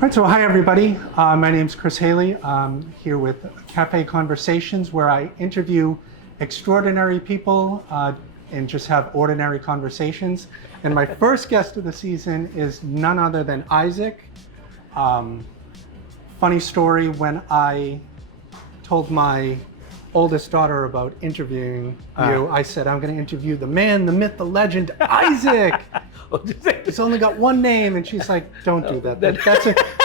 All right, so hi everybody. My name's Chris Haley. I'm here with Café Conversations, where I interview extraordinary people and just have ordinary conversations. And my first guest of the season is none other than Isaac. Funny story, when I told my oldest daughter about interviewing you, I said, I'm going to interview the man, the myth, the legend, Isaac. He's only got one name, and she's like, don't do that.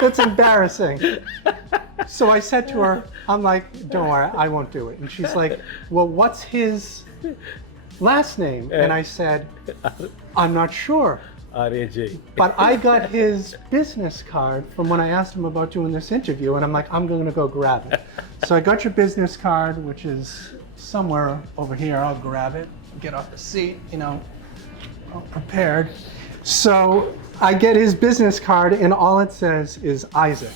That's embarrassing. So I said to her, I'm like, don't worry, I won't do it. And she's like, well, what's his last name? And I said, I'm not sure. R-A-J. But I got his business card from when I asked him about doing this interview, and I'm like, I'm going to go grab it. So I got your business card, which is somewhere over here. I'll grab it, get off the seat, all prepared. So I get his business card, and all it says is Isaac.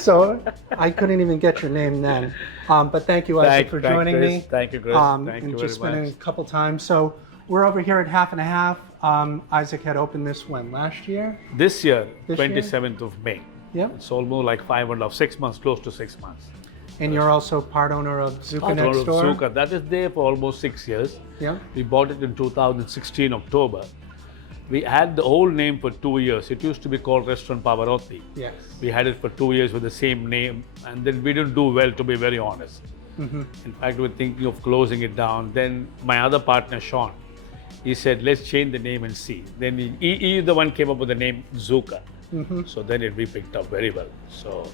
So I couldn't even get your name then. But thank you, Isaac, for joining me. Thank you, Chris. Thank you and very just much. spending a couple times. So we're over here at Half and Half. Isaac had opened this when? Last year? This year, This year? 27th of May. Yep. It's almost like 6 months, close to 6 months. And you're also part owner of Zucca next Of door? Zucca. That is there for almost 6 years. Yeah. We bought it in 2016, October. We had the old name for 2 years. It used to be called Restaurant Pavarotti. Yes. We had it for 2 years with the same name, and then we didn't do well, to be very honest. Mm-hmm. In fact, we were thinking of closing it down. Then my other partner, Sean, he said, let's change the name and see. Then he the one came up with the name Zucca. Mm-hmm. So then we picked up very well. So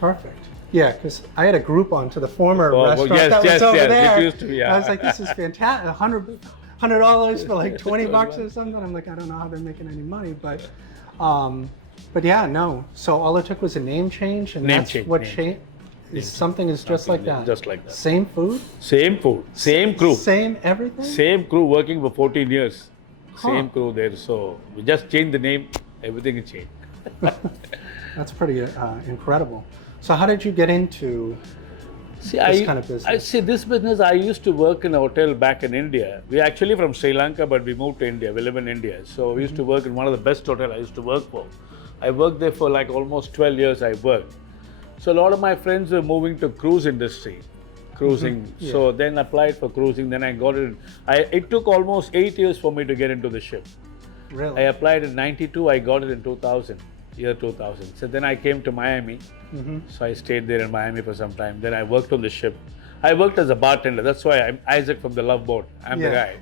Perfect. Yeah, because I had a Groupon to the former well, restaurant yes, that was yes, over yes, it there. used to be, yeah. I was like, this is fantastic. $100 for like 20 bucks or something. I'm like, I don't know how they're making any money, but yeah, no. So all it took was a name change, and Name that's change, what name changed. Something is just like that. Just like that. Same food, Same food, same crew. same everything. Same crew working for 14 years. Huh. Same crew there. So we just changed the name, everything is changed. That's pretty incredible. So how did you get into this kind of business? I see this business. I used to work in a hotel back in India. We're actually from Sri Lanka, but we moved to India. We live in India. So we used to work in one of the best hotels I used to work for. I worked there for like almost 12 years I worked. So a lot of my friends were moving to cruise industry, cruising. Mm-hmm. Yeah. So then applied for cruising. Then I got it. It took almost 8 years for me to get into the ship. Really? I applied in 92. I got it in 2000, year 2000. So then I came to Miami. Mm-hmm. So I stayed there in Miami for some time. Then I worked on the ship. I worked as a bartender. That's why I'm Isaac from the Love Boat. I'm the guy.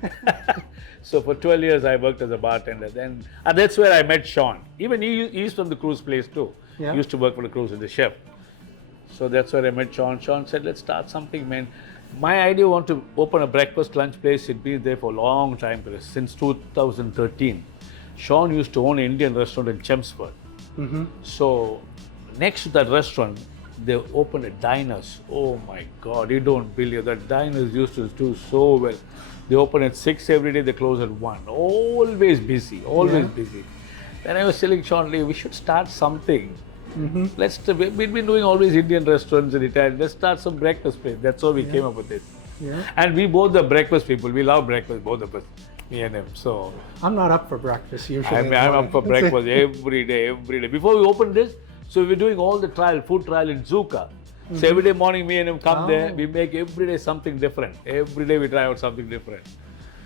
So for 12 years I worked as a bartender. Then and that's where I met Sean. Even he's from the cruise place too. Yeah. He used to work for the cruise as a chef. So that's where I met Sean. Sean said, let's start something, man. My idea was to open a breakfast lunch place. It'd been there for a long time, since 2013. Sean used to own an Indian restaurant in Chelmsford. Mm-hmm. So next to that restaurant, they opened a diners. Oh my God, you don't believe that diners used to do so well. They open at 6 every day, they close at 1. Always busy, always busy. Then I was telling Sean, we should start something. Mm-hmm. We've been doing always Indian restaurants and Italian. Let's start some breakfast place. That's how we came up with it. Yeah. And we both the breakfast people. We love breakfast, both of us, me and him. So I'm not up for breakfast usually. I'm up for breakfast every day. Before we opened this, so we were doing all the food trial in Zucca. So every day morning, me and him come there. We make every day something different. Every day we try out something different.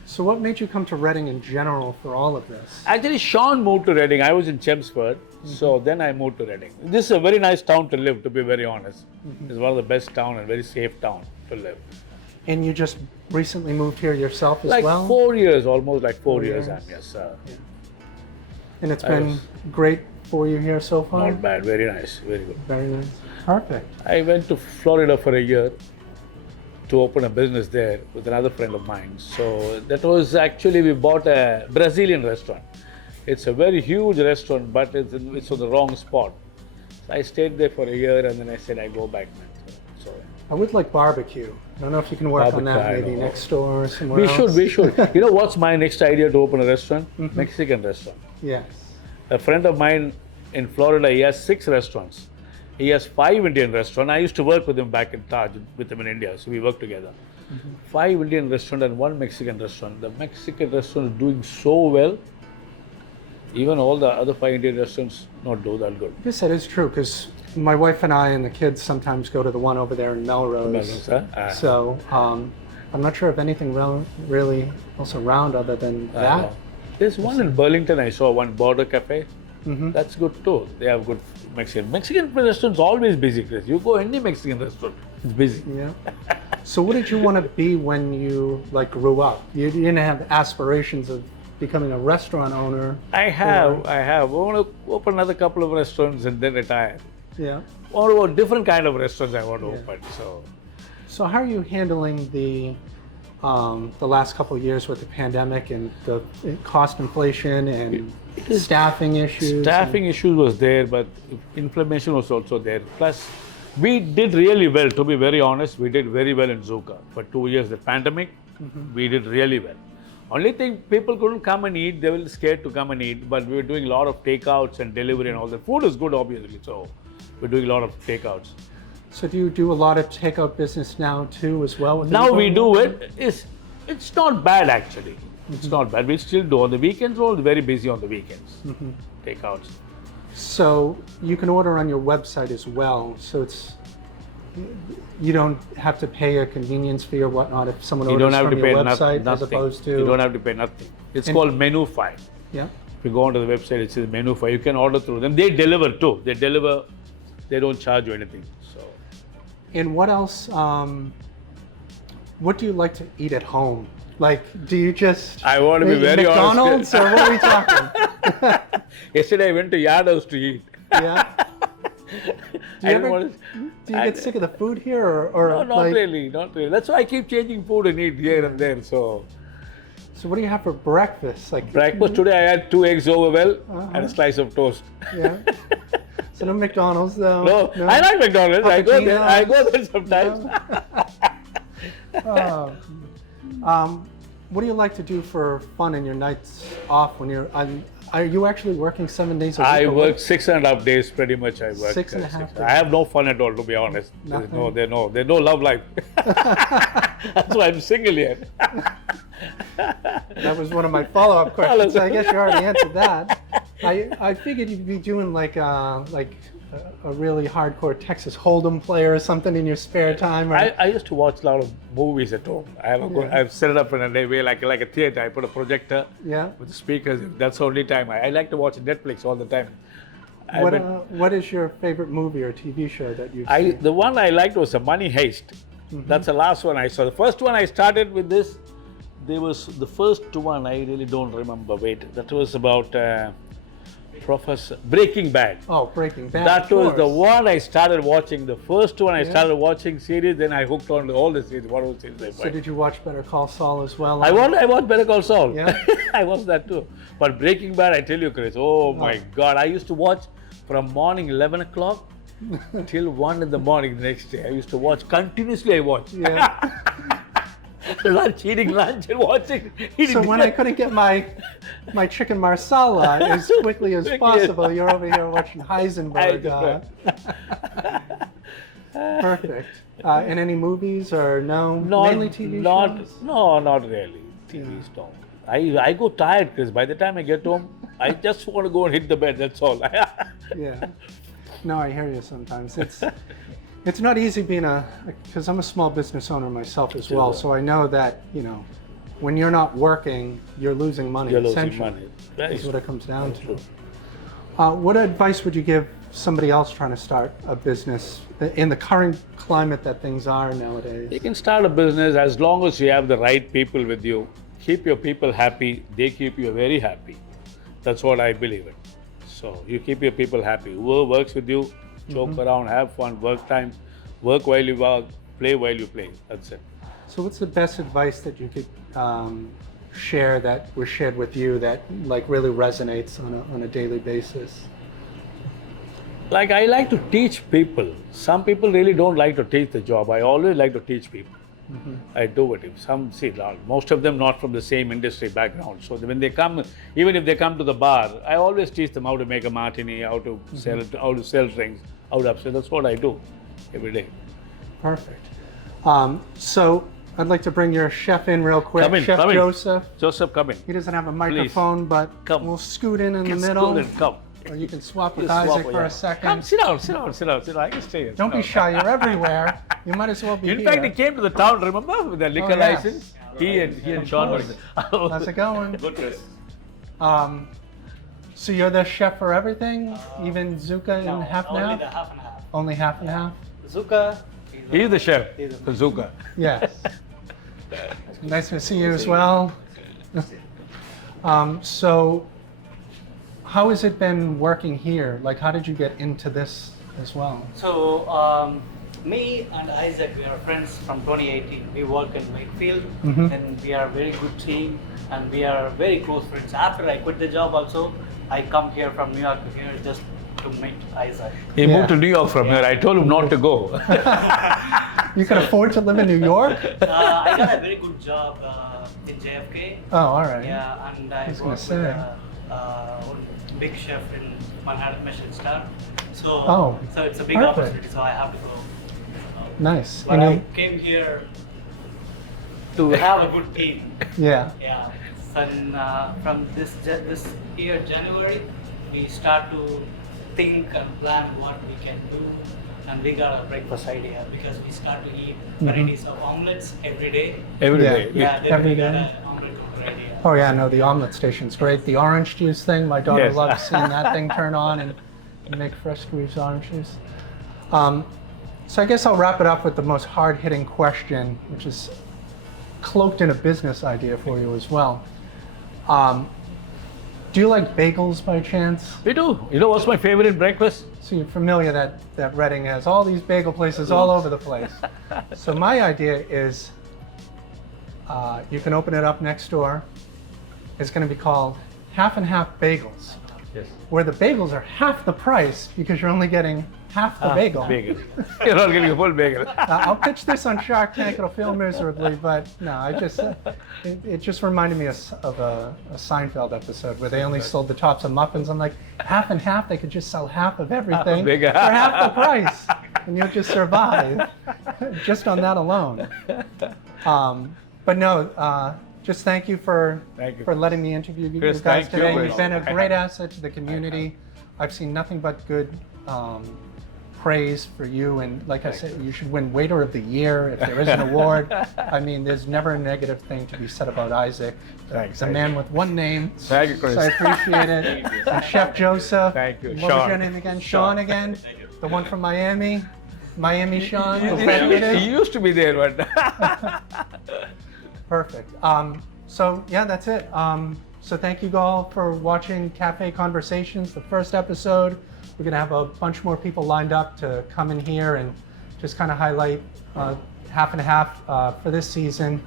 So what made you come to Reading in general for all of this? Actually, Sean moved to Reading. I was in Chelmsford. So then I moved to Reading. This is a very nice town to live, to be very honest. It's one of the best town and very safe town to live. And you just recently moved here yourself as Like well? 4 years, almost like 4 years. years. Yes, sir. And it's been great for you here so far? Not bad, very nice, very good. Very nice. Perfect. I went to Florida for a year to open a business there with another friend of mine. So that was actually, we bought a Brazilian restaurant. It's a very huge restaurant, but it's on the wrong spot. So I stayed there for a year and then I said, I go back, man. So I would like barbecue. I don't know if you can work on that Barbecue, I maybe know. next door or somewhere else. we should. You know what's my next idea to open a restaurant? Mexican restaurant. Yes. A friend of mine in Florida, he has 6 restaurants. He has 5 Indian restaurants. I used to work with him back in Taj, with him in India, so we worked together. 5 Indian restaurants and 1 Mexican restaurant. The Mexican restaurant is doing so well. Even all the other 5 Indian restaurants not do that good. I guess that is true because my wife and I and the kids sometimes go to the one over there in Melrose. Melrose, huh? So I'm not sure if anything really else around other than that. There's one in Burlington. I saw one Border Cafe. That's good too. They have good Mexican restaurants. Always busy, Chris. You go any Mexican restaurant, it's busy. Yeah. So what did you want to be when you grew up? You didn't have aspirations of becoming a restaurant owner. I have. I want to open another couple of restaurants and then retire. Yeah. Or different kind of restaurants I want to open. So how are you handling the last couple of years with the pandemic and the cost inflation and staffing issues? Staffing issues was there, but inflammation was also there. Plus, we did really well. To be very honest, we did very well in Zucca. For 2 years, the pandemic, we did really well. Only thing, people couldn't come and eat. They were scared to come and eat. But we were doing a lot of takeouts and delivery and all that. Food is good, obviously. So we're doing a lot of takeouts. So do you do a lot of takeout business now too as well? Now we do it. It's not bad actually. It's not bad. We still do. On the weekends, we're very busy on the weekends. Takeouts. So you can order on your website as well. So you don't have to pay a convenience fee or whatnot if someone orders from your website as opposed to... You don't have to pay nothing. It's called Menu File. Yeah. If you go onto the website, it says Menu File. You can order through them. They deliver too. They deliver. They don't charge you anything. So. And what else? What do you like to eat at home? Do you just... I want to be very McDonald's, honest. or what are we talking? Yesterday I went to Yard House to eat. Yeah. Do you get sick of the food here, or no, not really. That's why I keep changing food and eat here and there. So what do you have for breakfast? Breakfast today I had 2 eggs over well and a slice of toast. Yeah. So no McDonald's though. No, I like McDonald's. I go there sometimes. What do you like to do for fun in your nights off when you're? Are you actually working 7 days a week? I work 6.5 days pretty much. I work 6.5 days. I have no fun at all, to be honest. There's no love life. That's why I'm single here. That was one of my follow-up questions. I guess you already answered that. I figured you'd be doing a really hardcore Texas Hold'em player or something in your spare time. Or... I used to watch a lot of movies at home. I've set it up in a way like a theater. I put a projector with the speakers. That's the only time. I like to watch Netflix all the time. What is your favorite movie or TV show that you've seen? The one I liked was Money Heist. That's the last one I saw. The first one I started with this. There was the first one, I really don't remember. Wait, that was about Professor Breaking Bad. Oh, Breaking Bad. That was the one I started watching. The first one I started watching series, then I hooked on to all the series. What was series? So did you watch Better Call Saul as well? I watched Better Call Saul. Yeah. I watched that too. But Breaking Bad, I tell you, Chris, oh my God. I used to watch from morning 11 o'clock till 1 in the morning the next day. I used to watch continuously. I watched. Yeah. Lunch, eating lunch and watching. So when I couldn't get my chicken marsala as quickly as possible, you're over here watching Heisenberg. Perfect. And any movies or no? Mainly TV shows? No, not really. TVs don't. I go tired because by the time I get home, I just want to go and hit the bed. That's all. Yeah. No, I hear you sometimes. It's not easy being because I'm a small business owner myself as well. So I know that, when you're not working, you're losing money. You're losing money. That's what it comes down to. What advice would you give somebody else trying to start a business in the current climate that things are nowadays? You can start a business as long as you have the right people with you. Keep your people happy. They keep you very happy. That's what I believe in. So you keep your people happy. Whoever works with you, joke around, have fun, work while you work, play while you play. That's it. So what's the best advice that you could share that was shared with you that really resonates on a daily basis? I like to teach people. Some people really don't like to teach the job. I always like to teach people. I do it. Most of them not from the same industry background. So when they come, even if they come to the bar, I always teach them how to make a martini, how to sell drinks, how to upsell. That's what I do every day. Perfect. So I'd like to bring your chef in real quick. Come in, Chef come in. Joseph. Joseph, come in. He doesn't have a microphone, but Come. we'll scoot in the Get middle. scooted, come. Or you can swap with You swap Isaac with for him. a second. Come, sit down, sit down, sit down, sit down. I can stay here. Don't be sit down. shy. You're everywhere. You might as well be In here. fact, he came to the town, remember, with the liquor yeah. license? He and Sean was. How's it going? Good, Chris. So you're the chef for everything? Even Zucca and Half and only Half? the half and half. Only half and half? Zucca. He's the chef He's for Zucca. Yes. Nice to see you as well. So, how has it been working here? Like, how did you get into this as well? So, me and Isaac, we are friends from 2018. We work in Wakefield, and we are a very good team, and we are very close friends. After I quit the job, also, I come here from New York to here just to meet Isaac. He moved to New York from here. I told him not to go. You can afford to live in New York? I got a very good job in JFK. Oh, all right. Yeah, and I was gonna worked with one big chef in Manhattan Michelin star. So, so it's a big perfect. opportunity. So I have to go. Nice. But I came here to have a good team. Yeah. Yeah. And from this year, January, we start to think and plan what we can do. And we got a breakfast idea because we start to eat varieties of omelets every day. Every Yeah. day. Yeah, then Every we got day. an omelet cooker idea. Oh yeah, no, the omelet station's great. The orange juice thing, my daughter Yes. loves seeing that thing turn on and make fresh squeezed orange juice. So I guess I'll wrap it up with the most hard-hitting question, which is cloaked in a business idea for you as well. Do you like bagels by chance? We do. You know what's my favorite breakfast? So you're familiar that Reading has all these bagel places all over the place. So my idea is you can open it up next door. It's going to be called Half and Half Bagels, Yes. where the bagels are half the price because you're only getting half the bagel. Bagel. You're not getting a full bagel. I'll pitch this on Shark Tank. It'll fail miserably, but no, it just reminded me of a Seinfeld episode where they only sold the tops of muffins. I'm like, half and half, they could just sell half of everything Bigger. for half the price, and you'll just survive just on that alone. But no, just thank you for letting me interview you Chris, guys thank you. today. You've been a great asset to the community. I've seen nothing but good praise for you, and like I said, you should win Waiter of the Year if there is an award. I mean, there's never a negative thing to be said about Isaac. Thanks. He's a man with one name. Thank you, Chris. So I appreciate it. And Chef Joseph. Thank you. What Sean. was your name again? Sean again? The one from Miami? Miami Sean? Is that who it is? He used to be there, but Perfect. So yeah, that's it. So thank you all for watching Café Conversations, the first episode. We're gonna have a bunch more people lined up to come in here and just kind of highlight Half and Half for this season.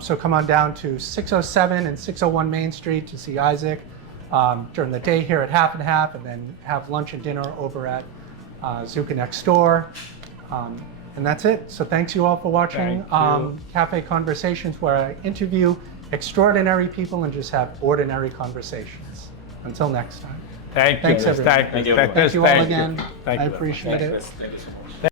So come on down to 607 and 601 Main Street to see Isaac during the day here at Half and Half, and then have lunch and dinner over at Zucca next door. And that's it. So thanks you all for watching Café Conversations, where I interview extraordinary people and just have ordinary conversations. Until next time. thank you. Thanks, Chris. everyone. Thank you. Thank you all again. Thank I you. appreciate it. Thank you so much.